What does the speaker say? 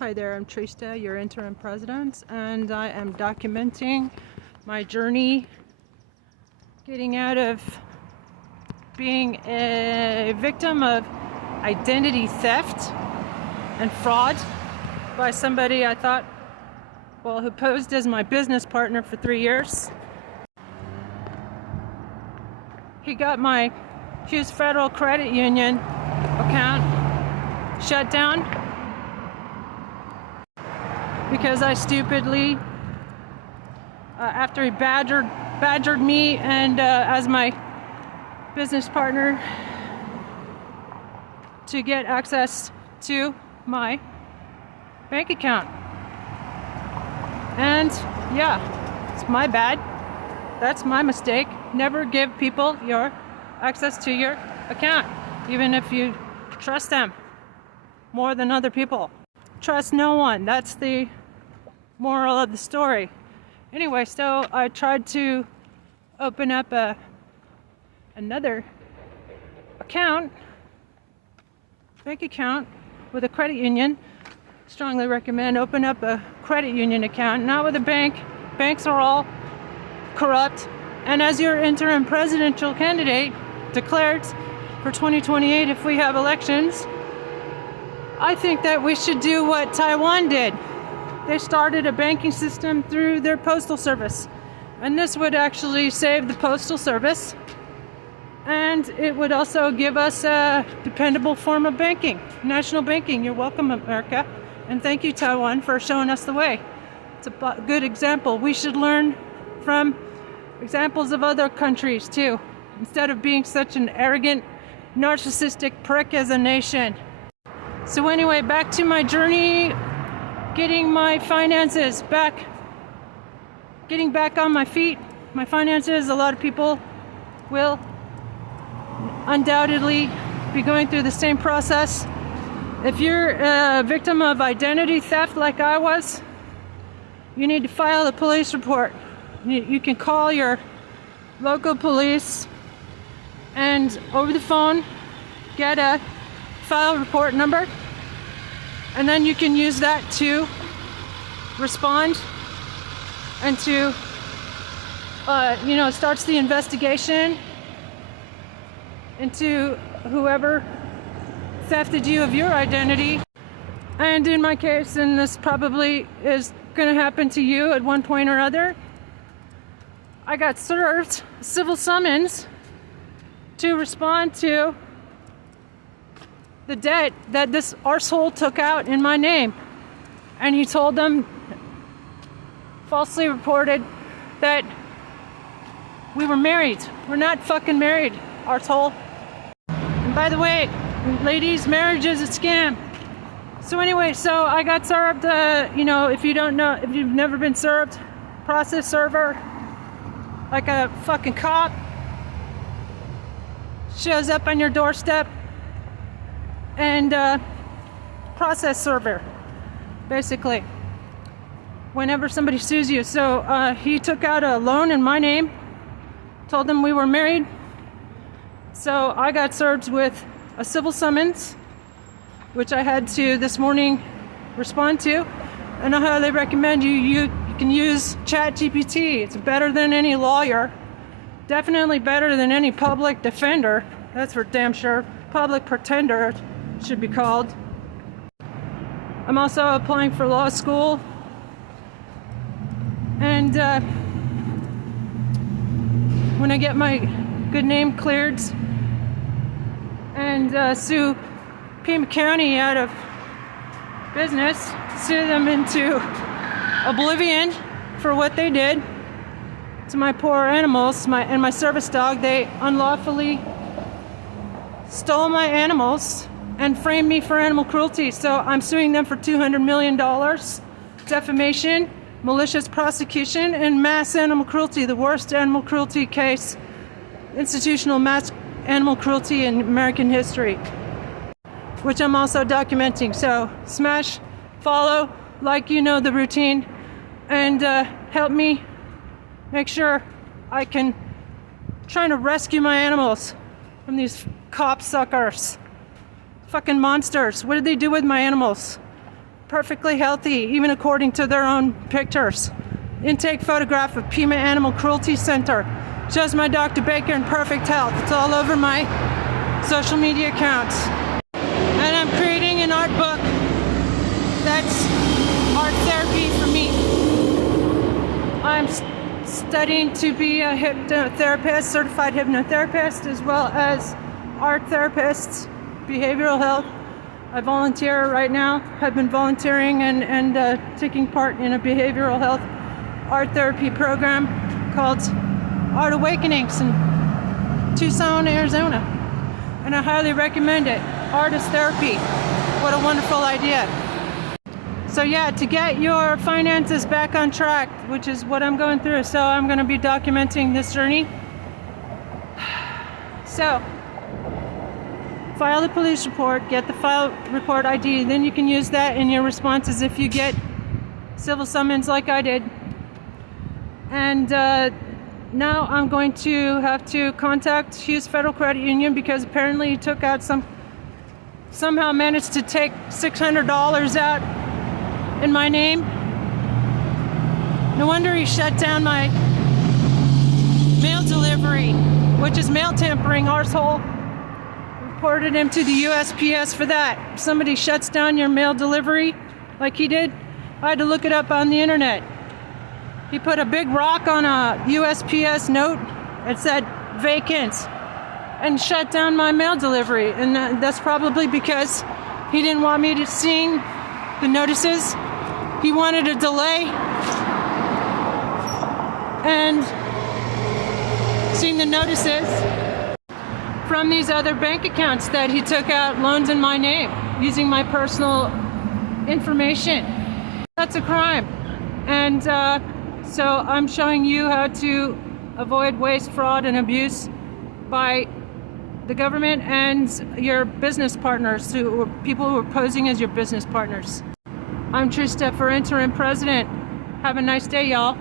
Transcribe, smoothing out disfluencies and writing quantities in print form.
Hi there, I'm Pt2, your interim president, and I am documenting my journey getting out of being a victim of identity theft and fraud by somebody I thought, who posed as my business partner for 3 years. He got my Hughes Federal Credit Union account shut down because I stupidly, after he badgered me and as my business partner to get access to my bank account. And yeah, it's my bad. That's my mistake. Never give people your access to your account, even if you trust them more than other people. Trust no one. That's the moral of the story. Anyway, so I tried to open up another bank account with a credit union. Strongly recommend open up a credit union account, not with a bank. Banks are all corrupt. And as your interim presidential candidate declared for 2028, if we have elections, I think that we should do what Taiwan did. They started a banking system through their postal service. And this would actually save the postal service. And it would also give us a dependable form of banking, national banking. You're welcome, America. And thank you, Taiwan, for showing us the way. It's a good example. We should learn from examples of other countries, too, instead of being such an arrogant, narcissistic prick as a nation. So anyway, back to my journey, getting my finances back, getting back on my feet. My finances, a lot of people will undoubtedly be going through the same process. If you're a victim of identity theft like I was, you need to file a police report. You can call your local police and over the phone get a file report number, and then you can use that to respond and to starts the investigation into whoever thefted you of your identity. And in my case, and this probably is going to happen to you at one point or other, I got served civil summons to respond to the debt that this arsehole took out in my name. And he told them, falsely reported, that we were married. We're not fucking married, arsehole. And by the way, ladies, marriage is a scam. So anyway, so I got served, if you don't know, if you've never been served, process server, like a fucking cop, shows up on your doorstep, and process server, basically, whenever somebody sues you. So he took out a loan in my name, told them we were married. So I got served with a civil summons, which I had to this morning respond to. And I highly recommend you can use ChatGPT. It's better than any lawyer, definitely better than any public defender. That's for damn sure. Public pretender, it should be called. I'm also applying for law school, and when I get my good name cleared and sue Pima County out of business, sue them into oblivion for what they did to my poor animals, my service dog. They unlawfully stole my animals and framed me for animal cruelty. So I'm suing them for $200 million, defamation, malicious prosecution, and mass animal cruelty, the worst animal cruelty case, institutional mass animal cruelty in American history, which I'm also documenting. So smash, follow, like you know the routine, and help me make sure I can try to rescue my animals from these cop suckers. Fucking monsters. What did they do with my animals? perfectly healthy, even according to their own pictures. Intake photograph of Pima Animal Cruelty Center. Shows my Dr. Baker in perfect health. It's all over my social media accounts. And I'm creating an art book that's art therapy for me. I'm studying to be a hypnotherapist, certified hypnotherapist, as well as art therapist, behavioral health. I volunteer right now. I've been volunteering and taking part in a behavioral health art therapy program called Art Awakenings in Tucson, Arizona. And I highly recommend it. Artist therapy. What a wonderful idea. So yeah, to get your finances back on track, which is what I'm going through. So I'm going to be documenting this journey. So file the police report, get the file report ID, then you can use that in your responses if you get civil summons like I did. And now I'm going to have to contact Hughes Federal Credit Union because apparently he took out somehow managed to take $600 out in my name. No wonder he shut down my mail delivery, which is mail tampering, arsehole. Reported him to the USPS for that. If somebody shuts down your mail delivery like he did, I had to look it up on the internet. He put a big rock on a USPS note. It said vacant and shut down my mail delivery. And that's probably because he didn't want me to see the notices. He wanted a delay and seeing the notices from these other bank accounts that he took out loans in my name using my personal information. That's a crime. And so I'm showing you how to avoid waste, fraud, and abuse by the government and your business partners, people who are posing as your business partners. I'm Trista for interim president. Have a nice day, y'all.